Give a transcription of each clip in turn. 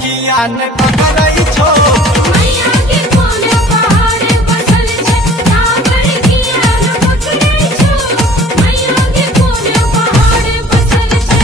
किया ने पकड़ई छो। मैया के कोन पहाड़ बसल छे, कांवर किया न पकड़ई छो। मैया के कोन पहाड़ बसल छे।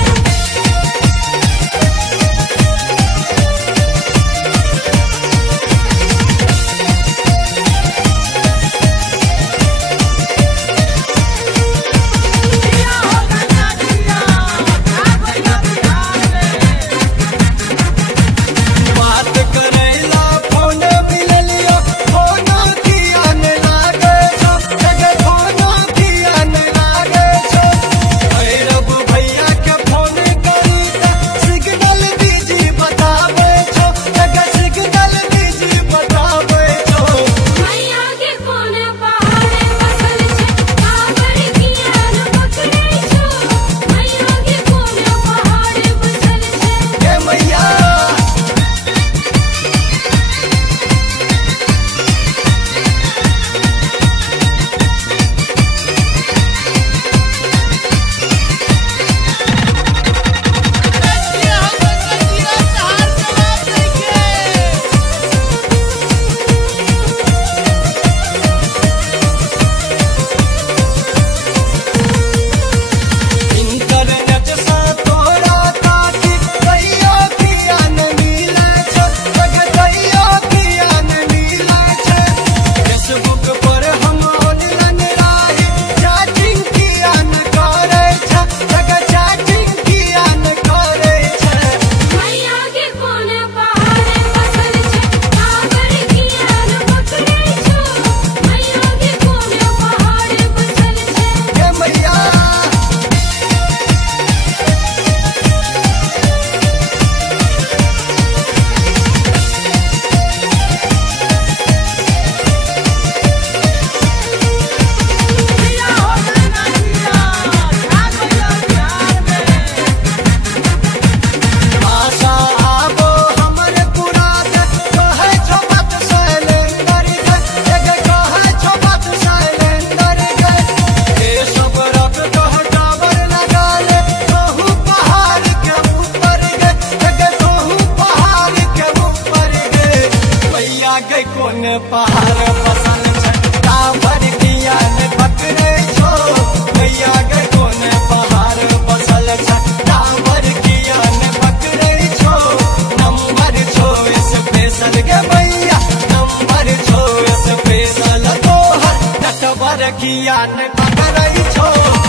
कोन पहाड़ बसल छे, कांवर किया ने पकड़ई छो। मैया के कोन पहाड़ बसल छे, कांवर किया ने पकड़ई छो। नंबर छो स्पेशल गे मैया, नंबर छो स्पेशल तोहर, नटवर किया ने पकड़ई छो।